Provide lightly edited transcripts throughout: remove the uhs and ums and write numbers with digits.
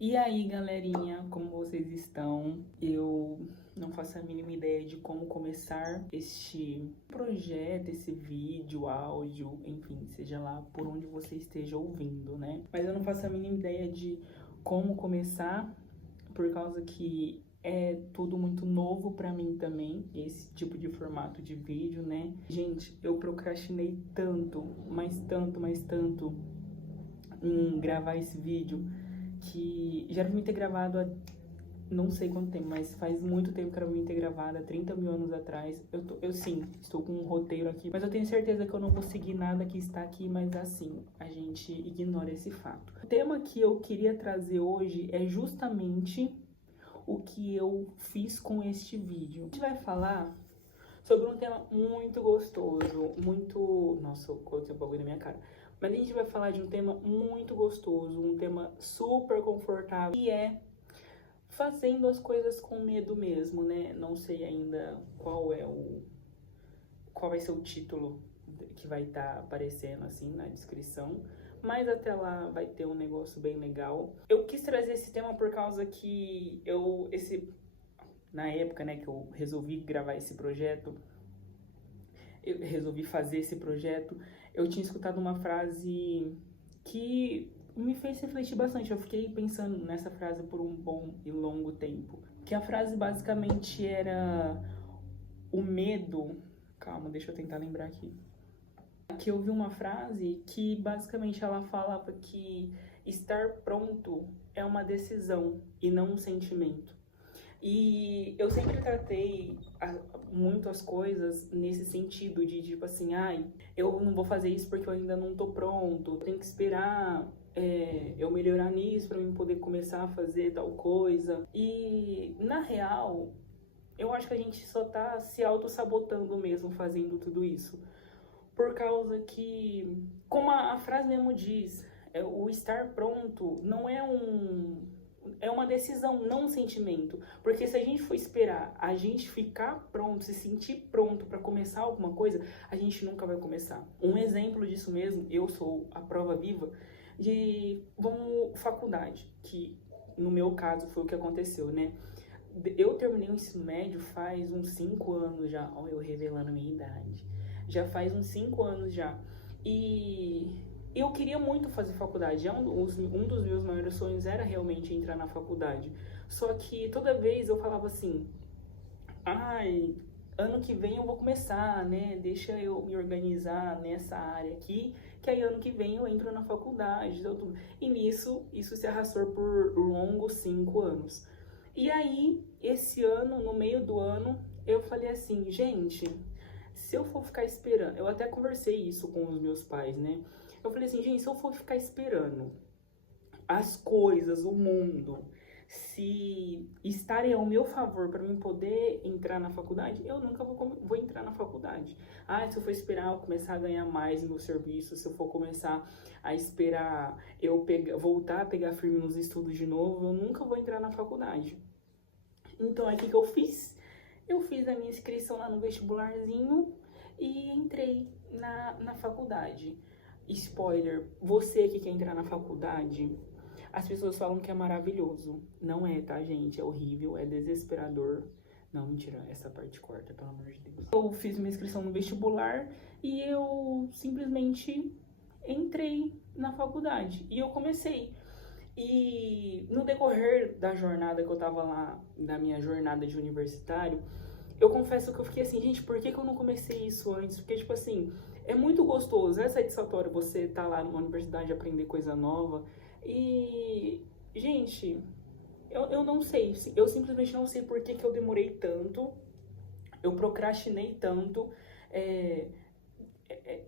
E aí, galerinha, como vocês estão? Eu não faço a mínima ideia de como começar este projeto, esse vídeo, áudio, enfim, seja lá por onde você esteja ouvindo, né? Mas eu não faço a mínima ideia de como começar, por causa que é tudo muito novo pra mim também, esse tipo de formato de vídeo, né? Gente, eu procrastinei tanto, mas tanto em gravar esse vídeo, que já era pra mim ter gravado há não sei quanto tempo, mas faz muito tempo que era pra mim ter gravado, há 30 mil anos atrás. Eu sim, estou com um roteiro aqui, mas eu tenho certeza que eu não vou seguir nada que está aqui, mas assim, a gente ignora esse fato. O tema que eu queria trazer hoje é justamente o que eu fiz com este vídeo. A gente vai falar sobre um tema muito gostoso, muito... Nossa, eu coloquei um bagulho na minha cara. Mas a gente vai falar de um tema muito gostoso, um tema super confortável, que é fazendo as coisas com medo mesmo, né? Não sei ainda qual vai ser o título que vai estar aparecendo assim na descrição, mas até lá vai ter um negócio bem legal. Eu quis trazer esse tema por causa que na época, né, que eu resolvi gravar esse projeto, eu resolvi fazer esse projeto, eu tinha escutado uma frase que me fez refletir bastante. Eu fiquei pensando nessa frase por um bom e longo tempo. Que a frase basicamente era o medo... Calma, deixa eu tentar lembrar aqui. Que eu vi uma frase que basicamente ela falava que estar pronto é uma decisão e não um sentimento. E eu sempre tratei muito as coisas nesse sentido de tipo assim, ai, eu não vou fazer isso porque eu ainda não tô pronto, tenho que esperar eu melhorar nisso pra mim poder começar a fazer tal coisa. E na real, eu acho que a gente só tá se auto-sabotando mesmo fazendo tudo isso. Por causa que, como a frase mesmo diz, o estar pronto não é uma decisão, não um sentimento. Porque se a gente for esperar a gente ficar pronto, se sentir pronto para começar alguma coisa, a gente nunca vai começar. Um exemplo disso mesmo, eu sou a prova viva de, faculdade, que no meu caso foi o que aconteceu, né? Eu terminei o ensino médio faz uns 5 anos já, ó, eu revelando a minha idade. Já faz uns 5 anos já. E eu queria muito fazer faculdade. Um dos meus maiores sonhos era realmente entrar na faculdade. Só que toda vez eu falava assim, ai, ano que vem eu vou começar, né? Deixa eu me organizar nessa área aqui, que aí ano que vem eu entro na faculdade. E nisso, isso se arrastou por longos 5 anos. E aí, esse ano, no meio do ano, eu falei assim, gente, se eu for ficar esperando... Eu até conversei isso com os meus pais, né? Eu falei assim, gente, se eu for ficar esperando as coisas, o mundo, se estarem ao meu favor para mim poder entrar na faculdade, eu nunca vou entrar na faculdade. Ah, se eu for esperar eu começar a ganhar mais no meu serviço, se eu for começar a esperar eu voltar a pegar firme nos estudos de novo, eu nunca vou entrar na faculdade. Então, aí o que eu fiz? Eu fiz a minha inscrição lá no vestibularzinho e entrei na faculdade. Spoiler, você que quer entrar na faculdade, as pessoas falam que é maravilhoso. Não é, tá, gente? É horrível, é desesperador. Não, mentira, essa parte corta, pelo amor de Deus. Eu fiz minha inscrição no vestibular e eu simplesmente entrei na faculdade. E eu comecei. E no decorrer da jornada que eu tava lá, da minha jornada de universitário, eu confesso que eu fiquei assim, gente, por que eu não comecei isso antes? Porque, tipo assim, é muito gostoso, é satisfatório você tá lá numa universidade e aprender coisa nova. E, gente, eu não sei, eu simplesmente não sei por que eu demorei tanto, eu procrastinei tanto,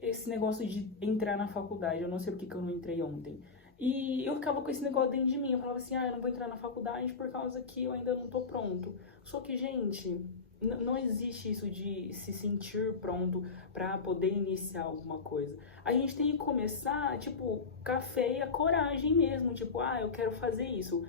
esse negócio de entrar na faculdade, eu não sei por que eu não entrei ontem. E eu ficava com esse negócio dentro de mim, eu falava assim, eu não vou entrar na faculdade por causa que eu ainda não tô pronto. Só que, gente, não existe isso de se sentir pronto pra poder iniciar alguma coisa. A gente tem que começar, tipo, com a fé e a coragem mesmo, tipo, eu quero fazer isso.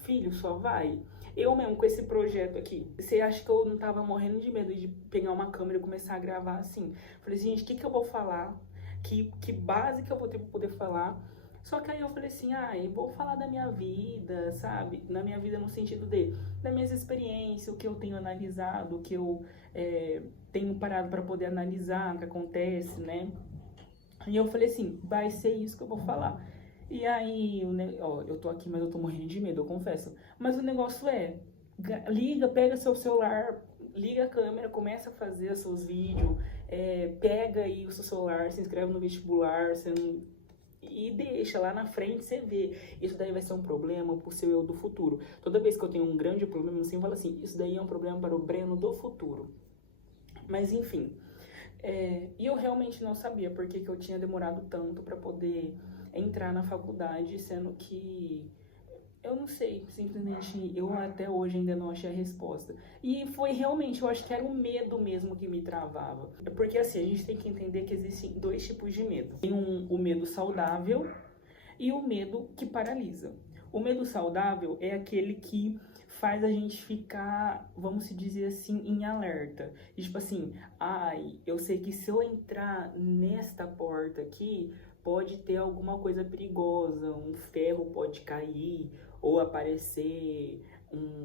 Filho, só vai. Eu mesmo, com esse projeto aqui, você acha que eu não tava morrendo de medo de pegar uma câmera e começar a gravar assim? Falei assim, gente, o que eu vou falar? Que base que eu vou ter pra poder falar Só que aí eu falei assim, eu vou falar da minha vida, sabe? Na minha vida no sentido das minhas experiências, o que eu tenho analisado, o que eu tenho parado para poder analisar o que acontece, né? E eu falei assim, vai ser isso que eu vou falar. E aí, eu tô aqui, mas eu tô morrendo de medo, eu confesso. Mas o negócio liga, pega seu celular, liga a câmera, começa a fazer os seus vídeos, pega aí o seu celular, se inscreve no vestibular, e deixa lá na frente, você vê. Isso daí vai ser um problema pro seu eu do futuro. Toda vez que eu tenho um grande problema, eu sempre falo assim, isso daí é um problema para o Breno do futuro. Mas enfim, e eu realmente não sabia por que eu tinha demorado tanto para poder entrar na faculdade, sendo que eu não sei, simplesmente eu até hoje ainda não achei a resposta. E foi realmente, eu acho que era o medo mesmo que me travava. Porque assim, a gente tem que entender que existem dois tipos de medo. Tem o medo saudável e o medo que paralisa. O medo saudável é aquele que faz a gente ficar, vamos se dizer assim, em alerta. E, tipo assim, eu sei que se eu entrar nesta porta aqui, pode ter alguma coisa perigosa, um ferro pode cair, ou aparecer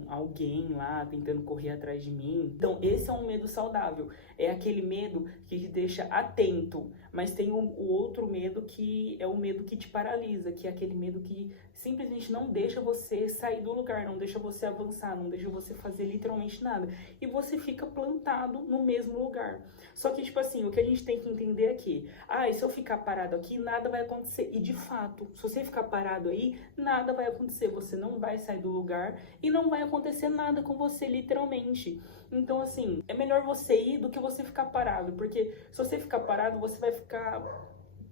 alguém lá tentando correr atrás de mim. Então, esse é um medo saudável. É aquele medo que te deixa atento. Mas tem o outro medo que é o medo que te paralisa, que é aquele medo que simplesmente não deixa você sair do lugar, não deixa você avançar, não deixa você fazer literalmente nada. E você fica plantado no mesmo lugar. Só que, tipo assim, o que a gente tem que entender aqui, se eu ficar parado aqui, nada vai acontecer. E de fato, se você ficar parado aí, nada vai acontecer. Você não vai sair do lugar e não vai acontecer nada com você, literalmente. Então, assim, é melhor você ir do que você ficar parado. Porque se você ficar parado, você vai ficar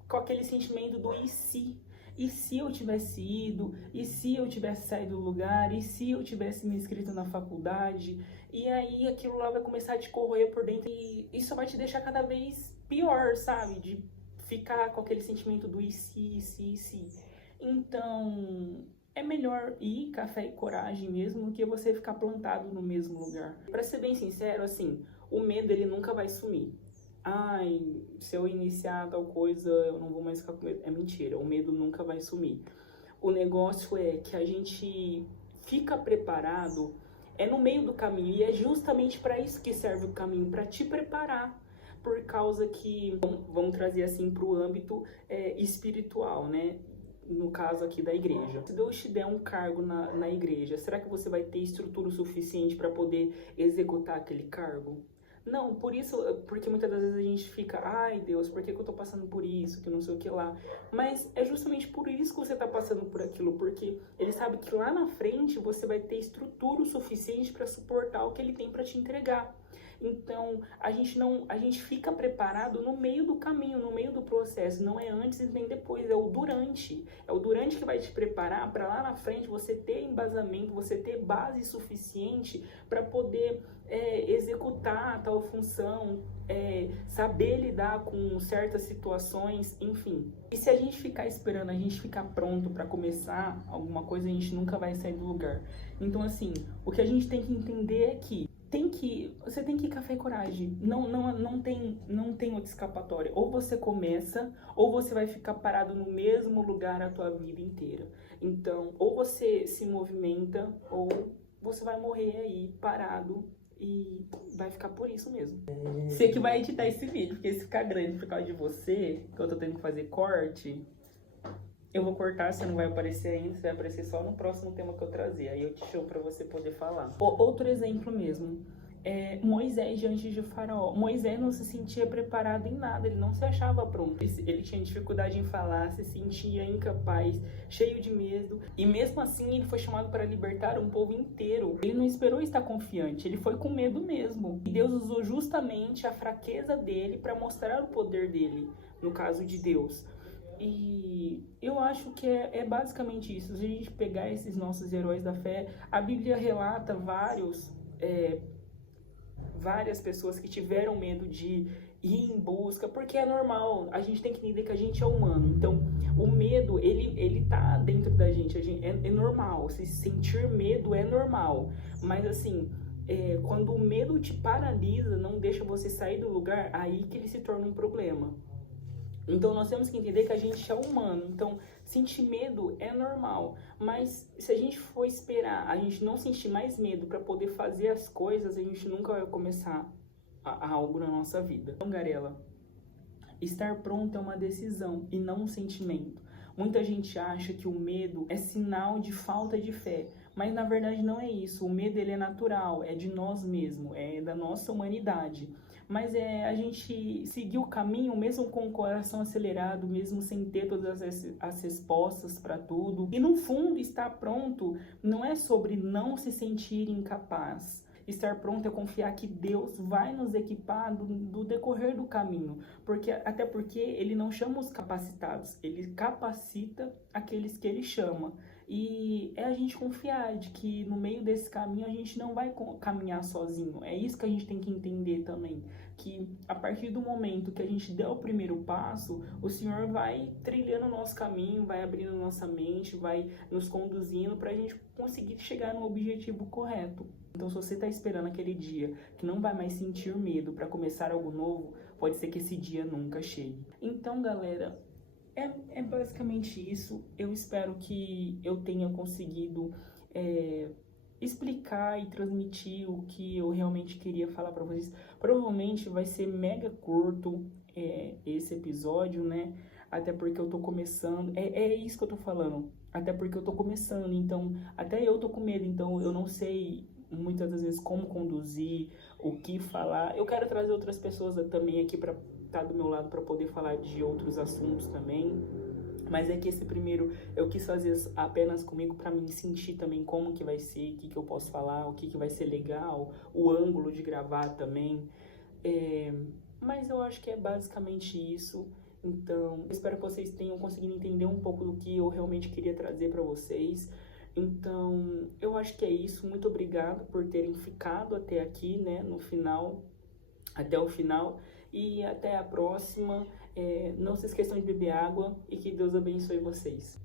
com aquele sentimento do e se? E se eu tivesse ido? E se eu tivesse saído do lugar? E se eu tivesse me inscrito na faculdade? E aí aquilo lá vai começar a te corroer por dentro e isso vai te deixar cada vez pior, sabe? De ficar com aquele sentimento do e se, e se, e se. Então, é melhor ir café e coragem mesmo do que você ficar plantado no mesmo lugar. Pra ser bem sincero, assim, o medo ele nunca vai sumir. Se eu iniciar tal coisa, eu não vou mais ficar com medo. É mentira, o medo nunca vai sumir. O negócio é que a gente fica preparado, no meio do caminho, e é justamente para isso que serve o caminho, para te preparar. Por causa que, vamos trazer assim para o âmbito espiritual, né? No caso aqui da igreja. Se Deus te der um cargo na igreja, será que você vai ter estrutura suficiente para poder executar aquele cargo? Não, porque muitas das vezes a gente fica, Deus, por que eu tô passando por isso, que não sei o que lá. Mas é justamente por isso que você tá passando por aquilo, porque ele sabe que lá na frente você vai ter estrutura o suficiente para suportar o que ele tem para te entregar. Então, a gente fica preparado no meio do caminho, no meio do processo, não é antes e nem depois, é o durante. É o durante que vai te preparar para lá na frente você ter embasamento, você ter base suficiente para poder executar tal função, saber lidar com certas situações, enfim. E se a gente ficar esperando, a gente ficar pronto para começar alguma coisa, a gente nunca vai sair do lugar. Então, assim, o que a gente tem que entender é que você tem que ir café e coragem. Não tem outra escapatória. Ou você começa, ou você vai ficar parado no mesmo lugar a tua vida inteira. Então, ou você se movimenta, ou você vai morrer aí parado e vai ficar por isso mesmo. Você que vai editar esse vídeo, porque se ficar grande por causa de você, que eu tô tendo que fazer corte, eu vou cortar, você não vai aparecer ainda, você vai aparecer só no próximo tema que eu trazer. Aí eu te chamo pra você poder falar. Outro exemplo mesmo. Moisés diante de Faraó. Moisés não se sentia preparado em nada, ele não se achava pronto. Ele tinha dificuldade em falar, se sentia incapaz, cheio de medo. E mesmo assim ele foi chamado para libertar um povo inteiro. Ele não esperou estar confiante, ele foi com medo mesmo. E Deus usou justamente a fraqueza dele para mostrar o poder dele, no caso de Deus. E eu acho que é basicamente isso. Se a gente pegar esses nossos heróis da fé, a Bíblia relata várias pessoas que tiveram medo de ir em busca, porque é normal, a gente tem que entender que a gente é humano, então o medo, ele tá dentro da gente, é normal, se sentir medo é normal, mas assim, quando o medo te paralisa, não deixa você sair do lugar, aí que ele se torna um problema. Então nós temos que entender que a gente é humano, então sentir medo é normal, mas se a gente for esperar a gente não sentir mais medo para poder fazer as coisas, a gente nunca vai começar algo na nossa vida. Então, Garela, estar pronto é uma decisão e não um sentimento. Muita gente acha que o medo é sinal de falta de fé, mas na verdade não é isso. O medo ele é natural, é de nós mesmos, é da nossa humanidade. Mas é a gente seguir o caminho mesmo com o coração acelerado, mesmo sem ter todas as respostas para tudo. E no fundo, estar pronto não é sobre não se sentir incapaz. Estar pronto é confiar que Deus vai nos equipar do decorrer do caminho. Até porque Ele não chama os capacitados, Ele capacita aqueles que Ele chama. E é a gente confiar de que no meio desse caminho a gente não vai caminhar sozinho. É isso que a gente tem que entender também. Que a partir do momento que a gente der o primeiro passo, o Senhor vai trilhando o nosso caminho, vai abrindo nossa mente, vai nos conduzindo para a gente conseguir chegar no objetivo correto. Então, se você está esperando aquele dia que não vai mais sentir medo para começar algo novo, pode ser que esse dia nunca chegue. Então, galera, é basicamente isso. Eu espero que eu tenha conseguido explicar e transmitir o que eu realmente queria falar para vocês. Provavelmente vai ser mega curto esse episódio, né? Até porque eu tô começando. É isso que eu tô falando. Até porque eu tô começando, então até eu tô com medo, então eu não sei muitas das vezes como conduzir, o que falar. Eu quero trazer outras pessoas também aqui para estar do meu lado para poder falar de outros assuntos também. Mas é que esse primeiro eu quis fazer apenas comigo para me sentir também como que vai ser, o que eu posso falar, o que vai ser legal, o ângulo de gravar também. Mas eu acho que é basicamente isso. Então, espero que vocês tenham conseguido entender um pouco do que eu realmente queria trazer para vocês. Então, eu acho que é isso. Muito obrigado por terem ficado até aqui, né, até o final. E até a próxima. Não se esqueçam de beber água e que Deus abençoe vocês.